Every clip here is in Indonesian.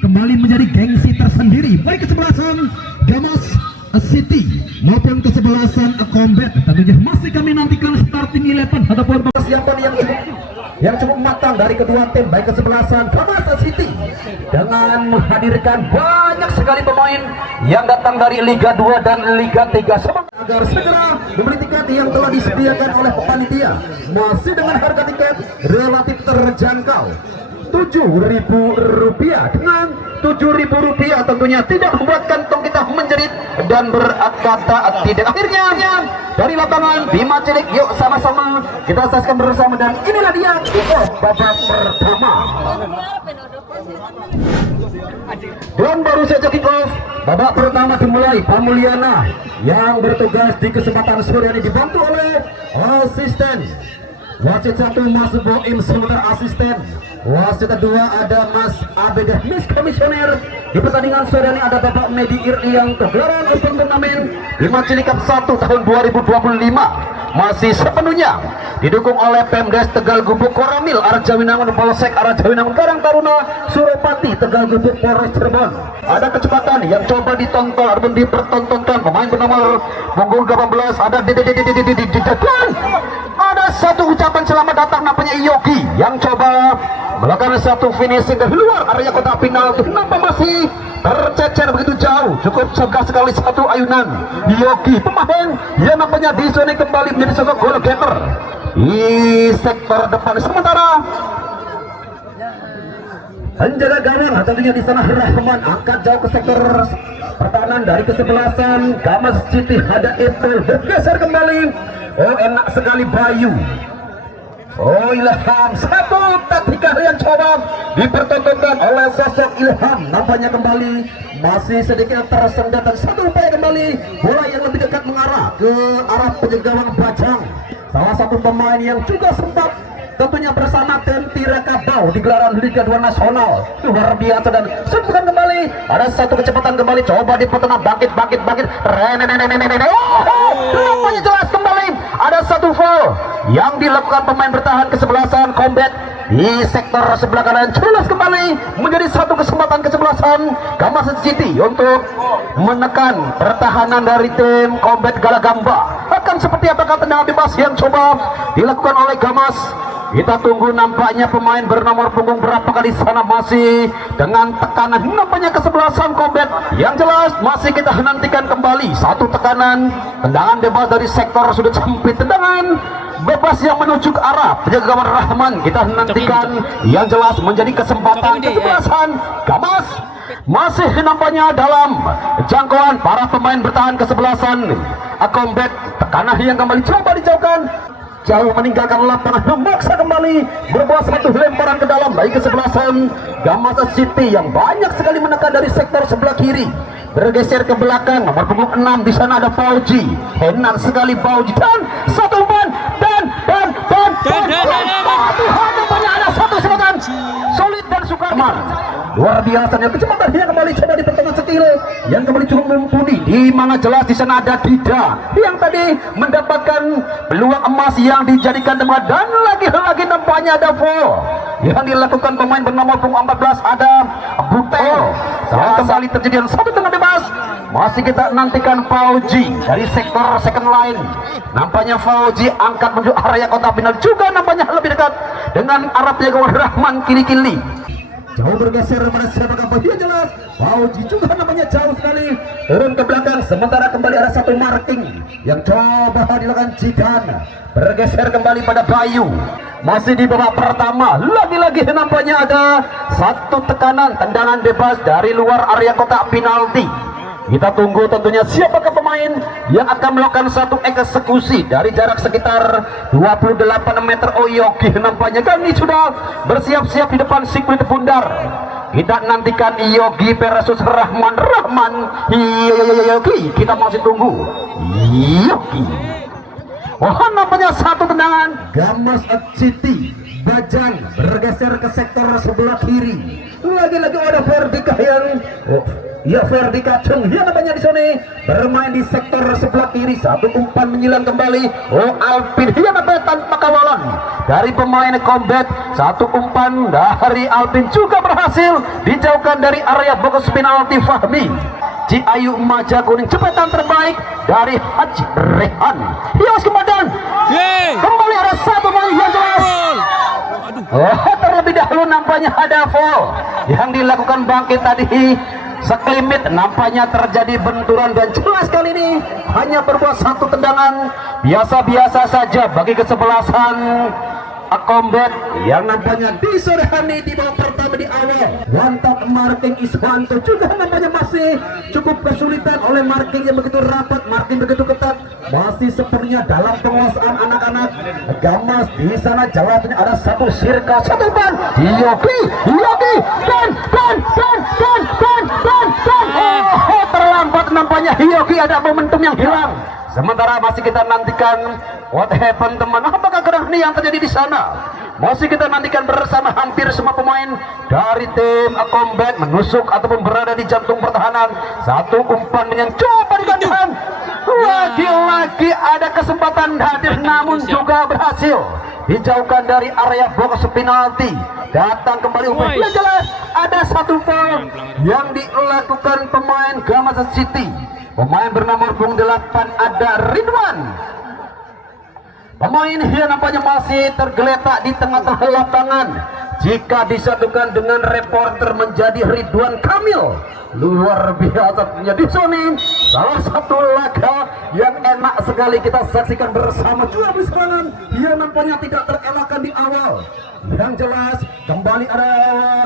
kembali menjadi gengsi tersendiri baik kesebelasan Gamas City maupun kesebelasan Combat. Tentunya masih kami nantikan starting 11 ataupun persiapan yang cukup matang dari kedua tim baik kesebelasan Gamas City dengan menghadirkan banyak sekali pemain yang datang dari Liga 2 dan Liga 3 agar segera membeli tiket yang telah disediakan oleh panitia masih dengan harga tiket relatif terjangkau Rp7.000. Dengan Rp7.000 tentunya tidak membuat kantong kita menjerit dan berkata tidak. Akhirnya dari lapangan Bima Cilik, yuk sama-sama kita saksikan bersama dan inilah dia babak pertama. Dan baru saja kick off babak pertama dimulai. Pamuliana yang bertugas di kesempatan sore ini dibantu oleh asisten wasit 1 Mas Boim sementara asisten wasit 2 ada Mas Abedah Miss Komisioner. Di pertandingan sore ini ada Bapak Medi Irli yang tergelaran Open Turnamen Bima Cilik Cup 1 tahun 2025 masih sepenuhnya didukung oleh Pemdes Tegal Gubuk Koramil Arjawinangun Polsek Arjawinangun Karang Taruna Suropati Tegal Gubuk Polres Cirebon. Ada kecepatan yang coba ditonton ataupun dipertontonkan pemain bernomor punggung 18 ada ada satu ucapan selamat datang namanya Yogi yang coba melakukan satu finishing dari luar area kotak penalti. Kenapa masih tercecer begitu jauh? Cukup cegah sekali satu ayunan Yogi, pemain yang nampaknya disini kembali menjadi sosok goal getter di sektor depan. Sementara penjaga gawang tentunya di sana Rahman angkat jauh ke sektor pertahanan dari kesebelasan Gamas City. Ada Epel bergeser kembali. Oh enak sekali Bayu. Oh Ilham, satu taktikal yang coba dipertontonkan oleh sosok Ilham. Nampaknya kembali masih sedikit tersendat dan satu upaya kembali bola yang lebih dekat mengarah ke arah penjaga gawang Bajang, salah satu pemain yang juga sempat tentunya bersama tim Tirakabau di gelaran Liga 2 Nasional. Luar biasa dan sebutkan kembali ada satu kecepatan kembali coba di pertengah bangkit nampaknya jelas kembali ada satu foul yang dilakukan pemain bertahan kesebelasan Combat di sektor sebelah kanan. Jelas kembali menjadi satu kesempatan kesebelasan Gamas City untuk menekan pertahanan dari tim Combat Galagamba. Akan seperti apakah tendangan bebas yang coba dilakukan oleh Gamas? Kita tunggu, nampaknya pemain bernomor punggung berapa kali sana masih dengan tekanan nampaknya kesebelasan Combat. Yang jelas masih kita nantikan kembali satu tekanan tendangan bebas dari sektor sudut sempit, tendangan bebas yang menuju ke arah penjaga gawang Rahman. Kita nantikan yang jelas menjadi kesempatan kesebelasan Gamas. Masih nampaknya dalam jangkauan para pemain bertahan kesebelasan Combat. Tekanan yang kembali coba dijauhkan jauh meninggalkan lapangan, memaksa kembali berbuat satu lemparan ke dalam baik kesebelasan Gamas City yang banyak sekali menekan dari sektor sebelah kiri. Bergeser ke belakang nomor punggung 6 di sana ada Fauji, enak sekali Fauji dan satu umpan dan Tuhan nampaknya ada satu serangan solid dan Sukarman. Luar biasanya kecepatannya kembali coba di pertengah skill yang kembali cukup mumpuni, di mana jelas di sana ada Dida yang tadi mendapatkan peluang emas yang dijadikan tema dan lagi-lagi nampaknya ada foul yang dilakukan pemain bernomor punggung 14 ada Butel. Yang kembali terjadi satu tengah bebas. Masih kita nantikan Fauji dari sektor second line. Nampaknya Fauji angkat menuju area kotak penalti juga nampaknya lebih dekat dengan arah penjaga gawang Rahman kiri-kiri. Jauh bergeser pada siapakah dia jelas Fauji juga namanya jauh sekali turun ke belakang. Sementara kembali ada satu marking yang coba dilakukan Jidan. Bergeser kembali pada Bayu. Masih di babak pertama lagi-lagi nampaknya ada satu tekanan tendangan bebas dari luar area kotak penalti. Kita tunggu tentunya siapakah pemain yang akan melakukan satu eksekusi dari jarak sekitar 28 meter. Oh Yogi nampaknya kami sudah bersiap-siap di depan sirkuit Bundar. Kita nantikan Yogi versus Rahman. Yogi kita masih tunggu Yogi. Oh nampaknya satu tendangan Gamas City. Bajang bergeser ke sektor sebelah kiri. Lagi-lagi ada Ferdika yang Ya Ferdi Kacung yang namanya di sini bermain di sektor sebelah kiri. Satu umpan menyilang kembali. Oh Alvin yang namanya tanpa kawalan dari pemain Combat. Satu umpan dari Alvin juga berhasil dijauhkan dari area box penalti Fahmi. Ciayu Maja Kuning, cepatan terbaik dari Haji Rehan. Hios kemudian kembali ada satu main yang jelas. Terlebih dahulu nampaknya ada foul yang dilakukan Bangkit tadi. Sekelimit nampaknya terjadi benturan dan jelas kali ini hanya berbuat satu tendangan biasa-biasa saja bagi kesebelasan Combat yang nampaknya di sore hari di babak pertama di awal. Lantak marking Iswanto juga nampaknya masih cukup kesulitan oleh marking yang begitu rapat, marking begitu ketat, masih sepertinya dalam penguasaan anak-anak Gamas. Di sana jalannya ada satu sirka, satu ban Yogi dan terlambat nampaknya Yogi, ada momentum yang hilang. Sementara masih kita nantikan what happened teman, apakah gerah yang terjadi di sana. Masih kita nantikan bersama hampir semua pemain dari tim Combat menusuk ataupun berada di jantung pertahanan. Satu umpan yang coba digandakan. Lagi-lagi ada kesempatan hadir namun juga berhasil dijauhkan dari area box penalti. Datang kembali umpan yang jelas, ada satu foul yang dilakukan pemain Gamas City. Pemain bernama punggung 8 ada Ridwan. Pemain yang nampaknya masih tergeletak di tengah-tengah lapangan. Jika disatukan dengan reporter menjadi Ridwan Kamil, luar biasa di sini. Salah satu laga yang enak sekali kita saksikan bersama, juga serangan yang nampaknya tidak terelakkan di awal. Yang jelas kembali ada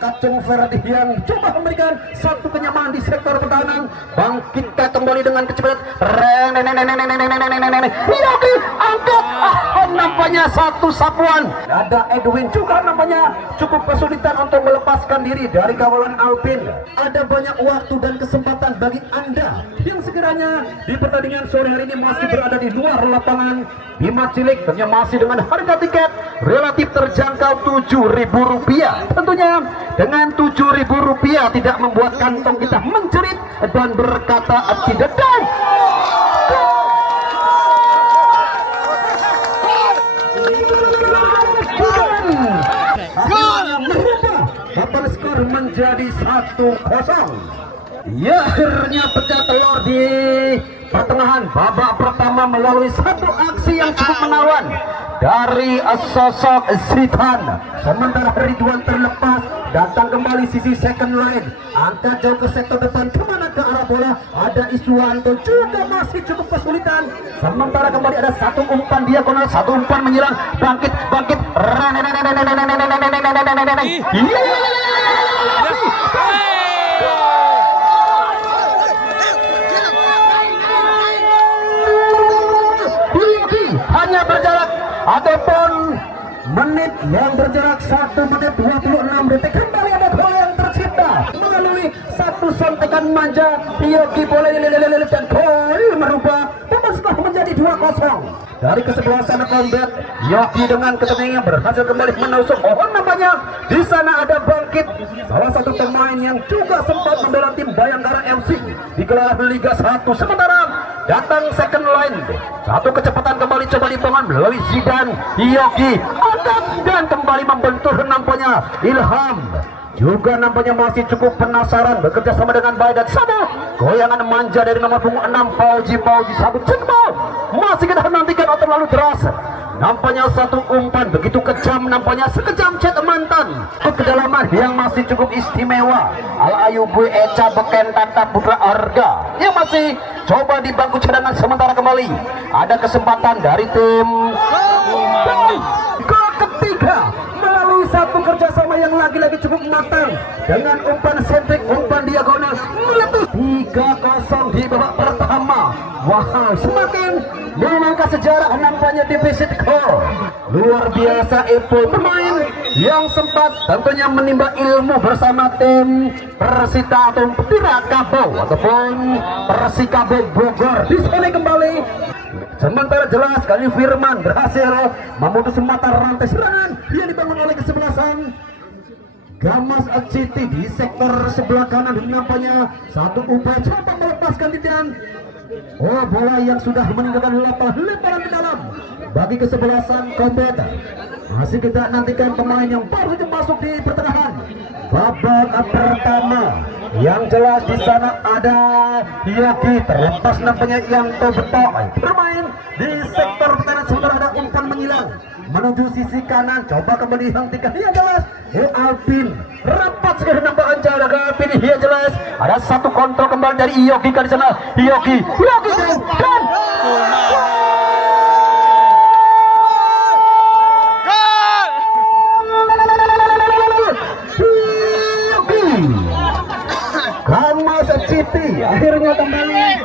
Kacung Ferdi yang coba memberikan satu kenyamanan di sektor pertahanan. Bangkitkan kembali dengan kecepatan. Yogi angkat, nampaknya satu sapuan. Ada Edwin juga nampaknya cukup kesulitan untuk melepaskan diri dari kawalan Alvin. Ada banyak waktu dan kesempatan bagi Anda yang sekiranya di pertandingan sore hari ini masih berada di luar lapangan. Bima Cilik tentunya masih dengan harga tiket relatif terjangkau Rp7.000. Tentunya dengan Rp7.000 tidak membuat kantong kita menjerit dan berkata tidak. Dan akhirnya merubah papan skor menjadi 1-0. Ya, akhirnya pecah telur di pertengahan babak pertama melalui satu aksi yang cukup menawan dari sosok Zidan. Sementara Ridwan terlepas, datang kembali sisi second line, angkat jauh ke sektor depan, kemana ke arah bola. Ada Iswanto juga masih cukup kesulitan. Sementara kembali ada satu umpan diagonal, satu umpan menyerang. Bangkit hanya berjarak ataupun menit yang berjarak 1 menit 26 detik. Kembali ada gol yang tercipta melalui satu sontekan manja Yogi, boleh dan gol merubah papan skor menjadi 2-0 dari kesebelasan Combat. Yogi dengan ketenangan berhasil kembali menusuk. Namanya di sana ada Bangkit, salah satu pemain yang juga sempat membela tim Bayangkara FC di gelar Liga 1. Sementara datang second line, satu kecepatan kembali coba dibangun melalui Zidan. Yogi angkat dan kembali membentur nampaknya Ilham. Juga nampaknya masih cukup penasaran, bekerja sama dengan baik dan sama goyangan manja dari nomor punggung 6 Pauji sabut jempol. Masih kita nantikan atau terlalu deras. Nampaknya satu umpan begitu kejam, nampaknya sekejam cet mantan. Kedalaman yang masih cukup istimewa. Al Ayubu Eca Beken Tata Putra Arga yang masih coba di bangku cadangan. Sementara kembali ada kesempatan dari tim ketiga melalui satu kerjasama yang lagi-lagi cukup matang dengan umpan sentrik, umpan diagonal meletus 3-0 di babak pertama. Wow, semakin mengangkat sejarah nampaknya defisit gol. Luar biasa Epul, pemain yang sempat tentunya menimba ilmu bersama tim Persita atau Pirakabo ataupun Persikabo Bogor. Di sini kembali. Sementara jelas kali Firman berhasil memutus mata rantai serangan yang dibangun oleh kesebelasan Gamas City di sektor sebelah kanan nampaknya satu upaya coba melepaskan tindakan. Oh, bola yang sudah meninggalkan lemparan ke dalam bagi kesebelasan Combat. Masih kita nantikan pemain yang baru saja masuk di pertengahan babak pertama. Yang jelas di sana ada Yogi, terlepas nampaknya yang terbetok bermain di sektor kanan, sementara ada umpan menghilang menuju sisi kanan, coba kembali hentikan. Yang jelas Alvin rapat sekali nampaknya jaga Alvin. Yang jelas ada satu kontrol kembali dari Yogi ke sana. Yogi dan Gamas City akhirnya kembali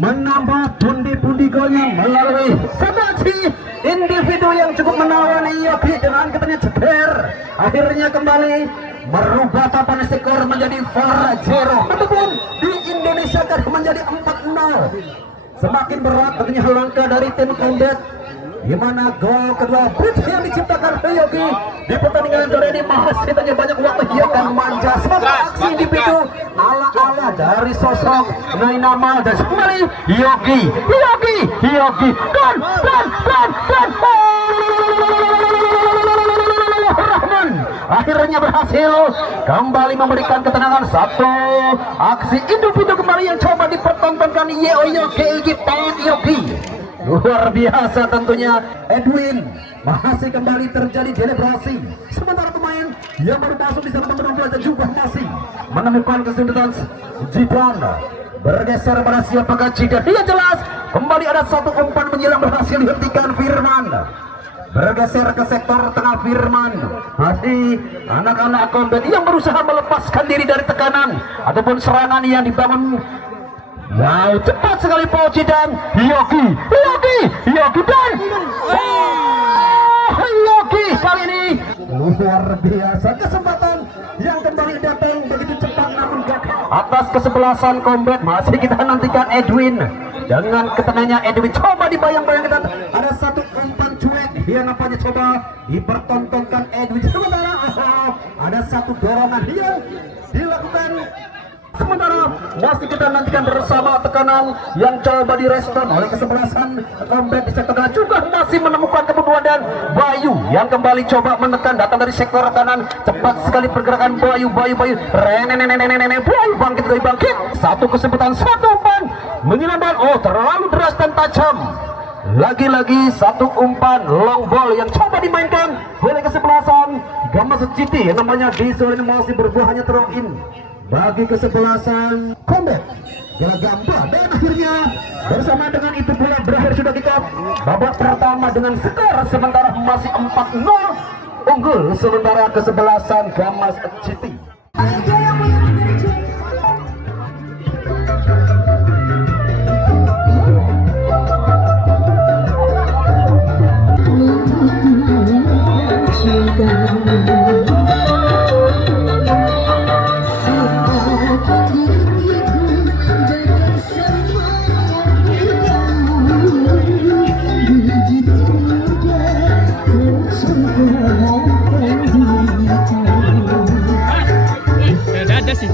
menambah pundi-pundi golnya melalui seleksi individu yang cukup menawan. Yogi dengan katanya ceper akhirnya kembali merubah papan skor menjadi 4-0 ataupun di Indonesia kan menjadi 4-0. Semakin berat tentunya langkah dari tim Combat, di mana gol kedua yang diciptakan Yogi di pertandingan kali ini masih tanya banyak waktu dia akan manja sebagai aksi individu ala-ala dari sosok Nainamal dan kembali Yogi dan Rahman akhirnya berhasil kembali memberikan ketenangan. Satu aksi individu kembali yang coba dipertontonkan Yogi. Luar biasa tentunya. Edwin masih kembali terjadi delebrasi, sementara pemain yang baru masuk di sana nomor 2 juga masih menemukan kesulitan. Jidan bergeser pada siapakah Jidan. Dia jelas kembali ada satu umpan menyilang berhasil dihentikan Firman. Bergeser ke sektor tengah Firman, masih anak-anak Combat yang berusaha melepaskan diri dari tekanan ataupun serangan yang dibangun. Wow, cepat sekali Poci dan Yogi dan Yogi kali ini luar biasa kesempatan yang kembali datang begitu cepat namun gagal atas kesebelasan Combat. Masih kita nantikan Edwin dengan ketenangannya. Edwin coba dibayang-bayangkan ada satu umpan cuek dia nampaknya coba dipertontonkan Edwin, sementara ada satu dorongan yang dilakukan. Sementara masih kita nantikan bersama tekanan yang coba direspon oleh kesebelasan Combat di sektor kanan, juga masih menemukan kebutuhan dan Bayu yang kembali coba menekan datang dari sektor kanan. Cepat sekali pergerakan Bayu bangkit. Satu kesempatan, satu umpan menyelamatkan. Oh, terlalu deras dan tajam. Lagi-lagi satu umpan long ball yang coba dimainkan oleh kesebelasan Gamas City yang namanya di sore ini masih berbuah hanya throw in bagi kesebelasan Combat. Gambar dan akhirnya bersama dengan itu pula berakhir sudah kick-off babak pertama dengan skor sementara masih 4-0 unggul sementara kesebelasan Gamas City. Ada sih.